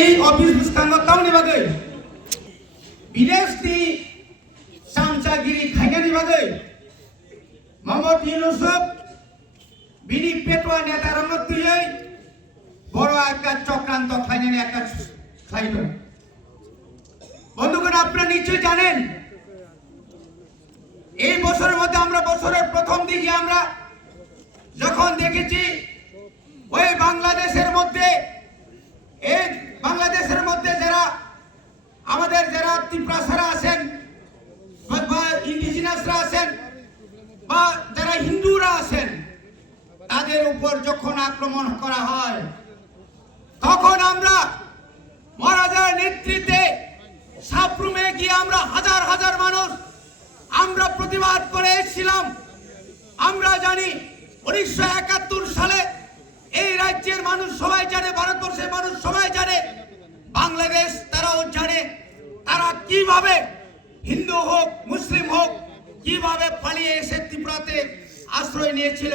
Office बुस्कांगो तावनी बागै विदेशनि सामसागिरि खायनानि बागै मोहम्मद इउनूस बिनि पेटवा नेतार मध्येयै বড় একটা চক্রান্ত খাইনানি একটা খাইল। বন্ধুগণ, আপনারা নিশ্চয়ই জানেন এই বছরের মধ্যে আমরা বছরের প্রথম দিকে আমরা যখন দেখেছি ওই বাংলাদেশের মধ্যে যারা আমাদের যারা ত্রিপ্রাসারা আছেন বা ইন্ডিজিনাসরা আছেন বা যারা হিন্দুরা আছেন তাদের উপর যখন আক্রমণ করা হয় তখন আমরা মহারাজার নেতৃত্বে সাবরুমে গিয়ে আমরা হাজার হাজার মানুষ আমরা প্রতিবাদ করে এসেছিলাম। আমরা জানি 1971 সালে এই রাজ্যের মানুষ সবাই জানে, ভারতবর্ষের মানুষ সবাই জানে, বাংলাদেশ তারাও জানে তারা কিভাবে হিন্দু হোক মুসলিম হোক কিভাবে পালিয়ে এসে ত্রিপুরাতে আশ্রয় নিয়েছিল।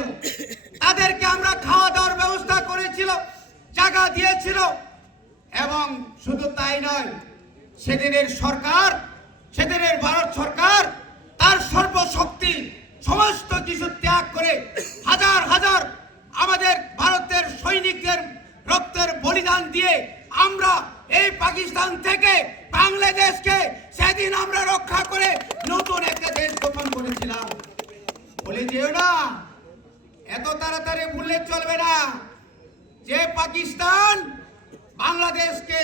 তাদেরকে আমরা খাওয়া দাওয়ার ব্যবস্থা করেছিল, জায়গা দিয়েছিল এবং শুধু তাই নয়, সেদিনের সরকার, সেদিনের ভারত সরকার তার সর্বশক্তি সমস্ত কিছু ত্যাগ করে হাজার হাজার আমাদের ভারতের সৈনিকদের রক্তের বলিদান দিয়ে আমরা এই পাকিস্তান থেকে বাংলাদেশকে সেদিন আমরা রক্ষা করে নতুন একটা দেশ গঠন করেছিলাম। বলে যেও না, এত তাড়াতাড়ি ভুললে চলবে না যে পাকিস্তান বাংলাদেশকে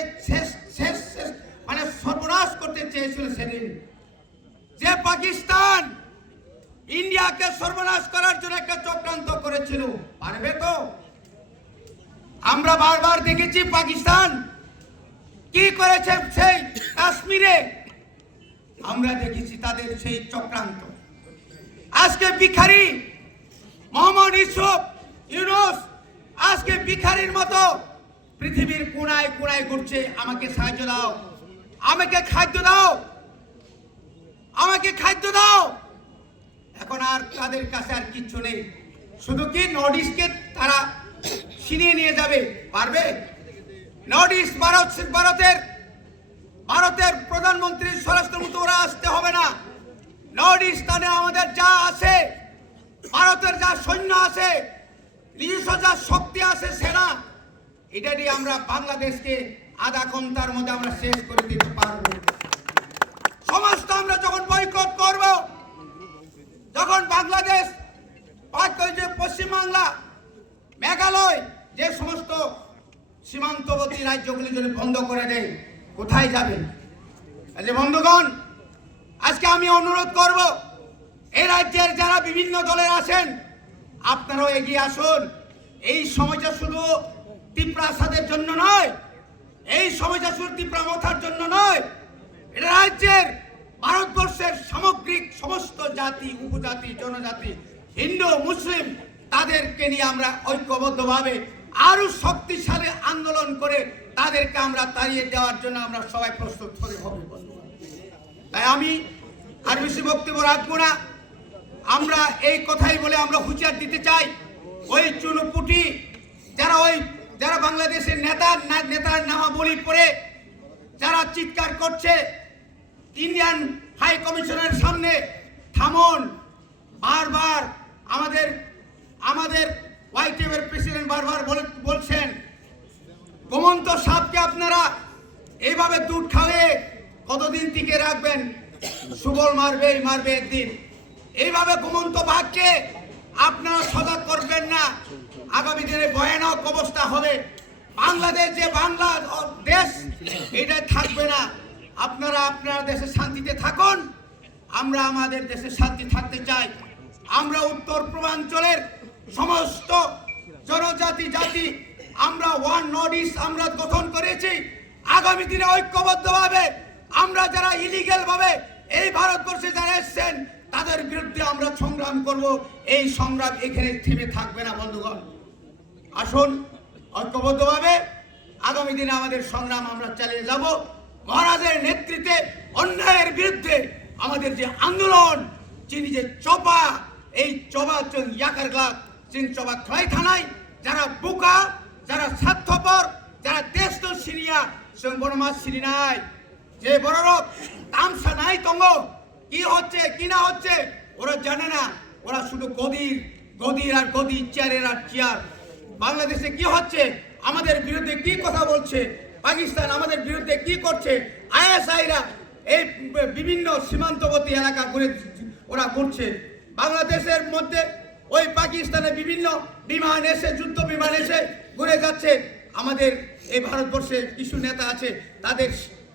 মানে সর্বনাশ করতে চেয়েছিল। সেদিন যে পাকিস্তান ইন্ডিয়াকে সর্বনাশ করার জন্য একটা চক্রান্ত করেছিল, পারবে তো? আমরা বারবার দেখেছি পাকিস্তান কি করেছে সেই কাশ্মীরে, আমরা দেখেছি তাদের সেই চক্রান্ত। আজকে ভিখারি মোহাম্মদ ইউনূস আজকে ভিখারির মতো পৃথিবীর কোনায় কোনায় ঘুরছে, আমাকে সাহায্য দাও, আমাকে খাদ্য দাও, আমাকে খাদ্য দাও। এখন আর তাদের কাছে আর কিচ্ছু নেই, শুধু কি নর্থ ইস্টকে তারা ছিনিয়ে নিয়ে যাবে, পারবে? নর্থ ইস্ট ভারতের প্রধানমন্ত্রীর স্বরাষ্ট্রমন্ত্রী ওরা আসতে হবে না। নর্থ ইস্টার্নে আমাদের যা আছে, ভারতের যা সৈন্য আছে, নিজস্ব যা শক্তি আছে সেনা, এটা দিয়ে আমরা বাংলাদেশকে আধা ঘন্টার মধ্যে আমরা শেষ করে দিতে পারবো। সমস্ত আমরা যখন বয়কট করব, যখন বাংলাদেশ যে পশ্চিমবাংলা মেঘালয় যে সমস্ত সীমান্তবর্তী রাজ্যগুলি যদি বন্ধ করে দেয়, কোথায় যাবে? বন্ধুগণ, আজকে আমি অনুরোধ করব এই রাজ্যের যারা বিভিন্ন দলের আছেন আপনারাও এগিয়ে আসুন। এই সময়টা শুধু ত্রিপ্রাসাদের জন্য নয়, এই সময়টা শুধু ত্রিপুরা মাথার জন্য নয়, এটা রাজ্যের ভারতবর্ষের সামগ্রিক সমস্ত জাতি উপজাতি জনজাতি হিন্দু মুসলিম তাদেরকে নিয়ে আমরা ঐক্যবদ্ধভাবে আরো শক্তিশালী আন্দোলন করে তাদেরকে আমরা তাড়িয়ে দেওয়ার জন্য আমরা সবাই প্রস্তুত হতে হবে। তাই আমি আর বেশি বক্তব্য রাখবো না, আমরা এই কথাই বলে আমরা হুঁশিয়ার দিতে চাই ওই চুনুপুটি যারা বাংলাদেশের নেতার নামাবলী পড়ে যারা চিৎকার করছে ইন্ডিয়ান হাই কমিশনের সামনে, থামুন। বারবার আমাদের ওয়াইটিএফের প্রেসিডেন্ট বারবার বলছেন ঘুমন্ত সাপকে আপনারা এইভাবে দুধ খাওয়ে কতদিন টিকে রাখবেন? সুবল মারবে একদিন। এইভাবে ঘুমন্ত বাঘকে আপনারা সজাগ করবেন না, আগামী দিনে ভয়ানক অবস্থা হবে। বাংলাদেশ যে বাংলা দেশ এটা থাকবে না। আপনারা আপনার দেশে শান্তিতে থাকুন, আমরা আমাদের দেশে শান্তি থাকতে চাই। আমরা উত্তর পূর্বাঞ্চলের সমস্ত জনজাতি জাতি আমরা ওয়ান নর্থ ইস্ট আমরা গঠন করেছি। আগামী দিনে ঐক্যবদ্ধভাবে আমরা যারা ইলিগাল ভাবে এই ভারতবর্ষে যারা এসেছেন তাদের বিরুদ্ধে আমরা সংগ্রাম করব। এই সংগ্রাম এখানে থেমে থাকবে না। বন্ধুগণ, আসুন ঐক্যবদ্ধভাবে আগামী দিনে আমাদের সংগ্রাম আমরা চালিয়ে যাব। মহারাজের নেতৃত্বে অন্যায়ের বিরুদ্ধে আমাদের যে আন্দোলন, যিনি যে চপা এই চবা ইয়াকারগ্লাক চিন চবা খলাই থানায় যারা বোকা, যারা স্বার্থপর, যারা দেশ সিরিয়া সং বনমাস সিরি নাই যে বড় লোক তামসা নাই তঙ্গ কি হচ্ছে কি না হচ্ছে ওরা জানে না। ওরা শুধু গদির আর গদি, চেয়ারের আর চেয়ার। বাংলাদেশে কি হচ্ছে, আমাদের বিরুদ্ধে কি কথা বলছে, পাকিস্তান আমাদের বিরুদ্ধে কি করছে, আইএসআইরা এই বিভিন্ন সীমান্তবর্তী এলাকা ঘুরে ওরা করছে। বাংলাদেশের মধ্যে ওই পাকিস্তানের বিভিন্ন বিমান এসে, যুদ্ধ বিমান এসে ঘুরে যাচ্ছে। আমাদের এই ভারতবর্ষে কিছু নেতা আছে,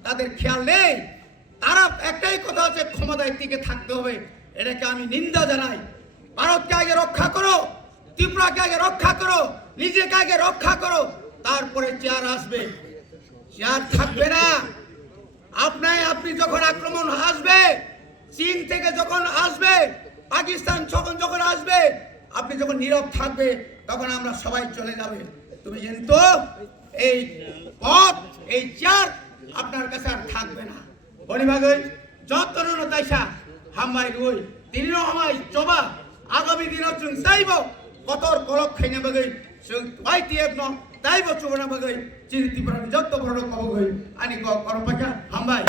তাদের খেয়াল নেই। তারা একটাই কথা হচ্ছে, ক্ষমতায় টিকে থাকতে হবে। এটাকে আমি নিন্দা জানাই। ভারতকে আগে রক্ষা করো, ত্রিপুরাকে আগে রক্ষা করো, নিজেকে আগে রক্ষা করো, তারপরে চেয়ার আসবে। চেয়ার থাকবে না। আপনি যখন আক্রমণ আসবে, চীন থেকে যখন আসবে, পাকিস্তান যখন আসবে, আপনি যখন নীরব থাকবে, তখন আমরা সবাই চলে যাবে। তুমি কিন্তু এই পথ, এই চেয়ার আপনার কাছে আর থাকবে না। বনিবাগৈ যতন তাইসা হামাই রই দিনও হামাই চবা আগামী দিন जों তাইব কতর কলক খাইনা বাগৈ जों বাইটিএফ ন তাইব চুবনা বাগৈ চিনি ত্রিপুরা যত বড় কবগৈ আনি করপাকা হামাই।